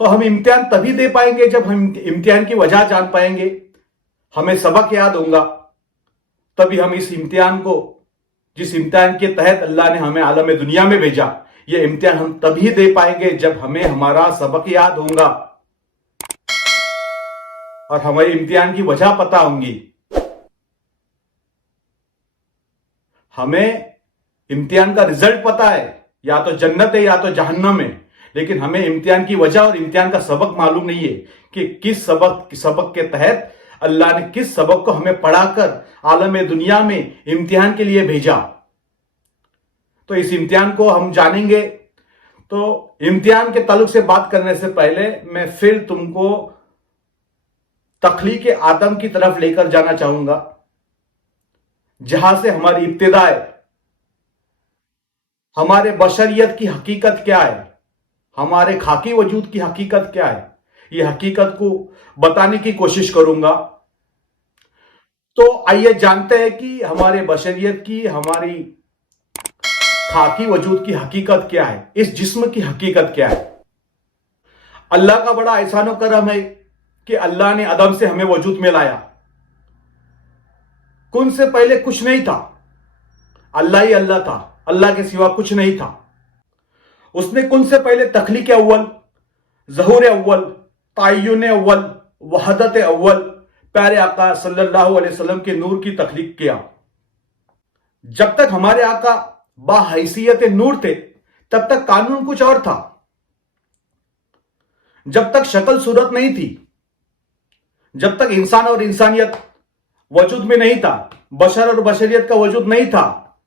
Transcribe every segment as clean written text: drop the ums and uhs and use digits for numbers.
تو ہم امتحان تبھی دے پائیں گے جب ہم امتحان کی وجہ جان پائیں گے، ہمیں سبق یاد ہوگا، تبھی ہم اس امتحان کو، جس امتحان کے تحت اللہ نے ہمیں عالم دنیا میں بھیجا، یہ امتحان ہم تبھی دے پائیں گے جب ہمیں ہمارا سبق یاد ہوگا اور ہمیں امتحان کی وجہ پتہ ہوں گی۔ ہمیں امتحان کا رزلٹ پتا ہے، یا تو جنت ہے یا تو جہنم ہے، لیکن ہمیں امتحان کی وجہ اور امتحان کا سبق معلوم نہیں ہے کہ کس سبق کے تحت اللہ نے کس سبق کو ہمیں پڑھا کر عالم دنیا میں امتحان کے لیے بھیجا۔ تو اس امتحان کو ہم جانیں گے۔ تو امتحان کے تعلق سے بات کرنے سے پہلے میں پھر تم کو تخلیق آدم کی طرف لے کر جانا چاہوں گا، جہاں سے ہماری ابتدا ہے۔ ہمارے بشریت کی حقیقت کیا ہے، ہمارے خاکی وجود کی حقیقت کیا ہے، یہ حقیقت کو بتانے کی کوشش کروں گا۔ تو آئیے جانتے ہیں کہ ہمارے بشریت کی، ہماری خاکی وجود کی حقیقت کیا ہے، اس جسم کی حقیقت کیا ہے۔ اللہ کا بڑا احسان و کرم ہے کہ اللہ نے آدم سے ہمیں وجود میں لایا۔ کن سے پہلے کچھ نہیں تھا، اللہ ہی اللہ تھا، اللہ کے سوا کچھ نہیں تھا۔ اس نے کن سے پہلے تخلیق اول، ظہور اول، تعین اول، وحدت اول، پیارے آقا صلی اللہ علیہ وسلم کے نور کی تخلیق کیا۔ جب تک ہمارے آقا باحیثیت نور تھے تب تک قانون کچھ اور تھا۔ جب تک شکل صورت نہیں تھی، جب تک انسان اور انسانیت وجود میں نہیں تھا، بشر اور بشریت کا وجود نہیں تھا،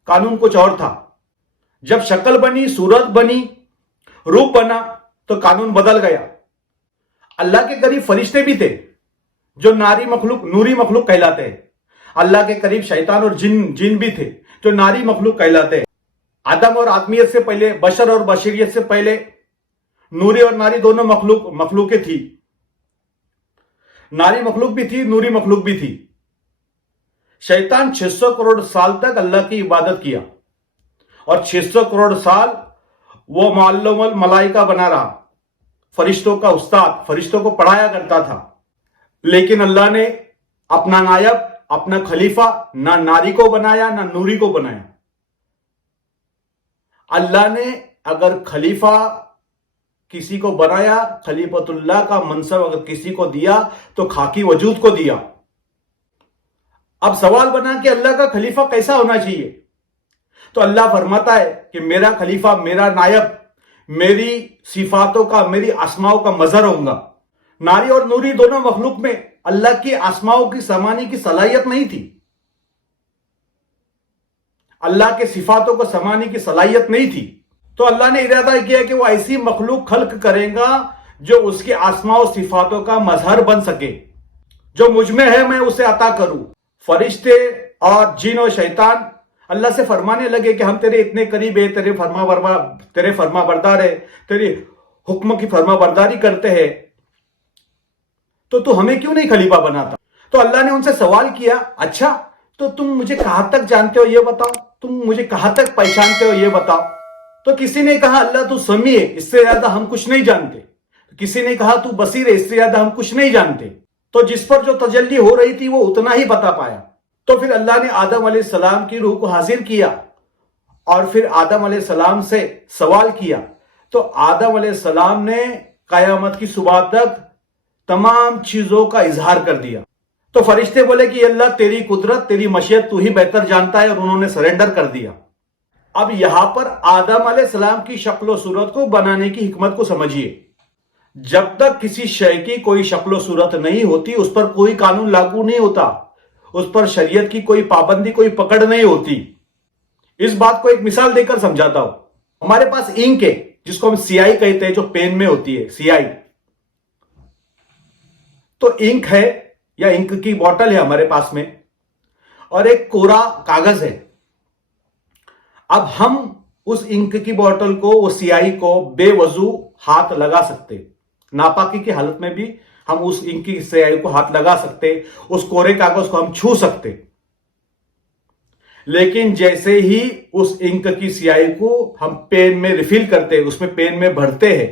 قانون کچھ اور تھا۔ جب شکل بنی، صورت بنی، روپ بنا تو قانون بدل گیا۔ اللہ کے قریب فرشتے بھی تھے جو نوری مخلوق کہلاتے ہیں۔ اللہ کے قریب شیطان اور جن بھی تھے جو ناری مخلوق کہلاتے ہیں۔ آدم اور آدمیت سے پہلے، بشر اور بشریت سے پہلے نوری اور ناری دونوں مخلوقیں تھی۔ ناری مخلوق بھی تھی، نوری مخلوق بھی تھی۔ شیطان 600 کروڑ سال تک اللہ کی عبادت کیا اور 600 کروڑ سال وہ معلم الملائکہ بنا رہا، فرشتوں کا استاد، فرشتوں کو پڑھایا کرتا تھا۔ لیکن اللہ نے اپنا نائب، اپنا خلیفہ نہ ناری کو بنایا نہ نوری کو بنایا۔ اللہ نے اگر خلیفہ کسی کو بنایا، خلیفۃ اللہ کا منصب اگر کسی کو دیا تو خاکی وجود کو دیا۔ اب سوال بنا کہ اللہ کا خلیفہ کیسا ہونا چاہیے؟ تو اللہ فرماتا ہے کہ میرا خلیفہ، میرا نائب، میری صفاتوں کا، میری اسماؤں کا مظہر ہوں گا۔ ناری اور نوری دونوں مخلوق میں اللہ کی اسماؤں کی سمانے کی صلاحیت نہیں تھی، اللہ کے صفاتوں کو سمانے کی صلاحیت نہیں تھی۔ تو اللہ نے ارادہ کیا کہ وہ ایسی مخلوق خلق کرے گا جو اس کے اسماء و صفاتوں کا مظہر بن سکے۔ جو مجھ میں ہے میں اسے عطا کروں۔ فرشتے اور جن و شیطان اللہ سے فرمانے لگے کہ ہم تیرے اتنے قریب ہیں، تیرے فرما بردار ہے، تیرے حکم کی فرما برداری کرتے ہیں، تو ہمیں کیوں نہیں خلیفہ بناتا؟ تو اللہ نے ان سے سوال کیا، اچھا تو تم مجھے کہاں تک جانتے ہو یہ بتاؤ، تم مجھے کہاں تک پہچانتے ہو یہ بتاؤ۔ تو کسی نے کہا اللہ تو سمیع ہے، اس سے زیادہ ہم کچھ نہیں جانتے۔ کسی نے کہا تو بصیر ہے، اس سے زیادہ ہم کچھ نہیں جانتے۔ تو جس پر جو تجلی ہو رہی تھی وہ اتنا ہی بتا پایا۔ تو پھر اللہ نے آدم علیہ السلام کی روح کو حاضر کیا اور پھر آدم علیہ السلام سے سوال کیا۔ تو آدم علیہ السلام نے قیامت کی صبح تک تمام چیزوں کا اظہار کر دیا۔ تو فرشتے بولے کہ اللہ تیری قدرت، تیری مشیت تو ہی بہتر جانتا ہے، اور انہوں نے سرنڈر کر دیا۔ اب یہاں پر آدم علیہ السلام کی شکل و صورت کو بنانے کی حکمت کو سمجھیے۔ جب تک کسی شے کی کوئی شکل و صورت نہیں ہوتی، اس پر کوئی قانون لاگو نہیں ہوتا، اس پر شریعت کی کوئی پابندی، کوئی پکڑ نہیں ہوتی۔ اس بات کو ایک مثال دے کر سمجھاتا ہوں۔ ہمارے پاس انک ہے جس کو ہم سیاہی کہتے ہیں، جو پین میں ہوتی ہے سیاہی۔ تو انک ہے یا انک کی بوٹل ہے ہمارے پاس میں، اور ایک کورا کاغذ ہے۔ اب ہم اس انک کی بوٹل کو، وہ سیاہی کو بے وضو ہاتھ لگا سکتے، ناپاکی کی حالت میں بھی ہم اس انک کی سیاہی کو ہاتھ لگا سکتے، اس کورے کاغذ کو ہم چھو سکتے۔ لیکن جیسے ہی اس انک کی سیاہی کو ہم پین میں ریفل کرتے، اس میں پین میں بھرتے ہیں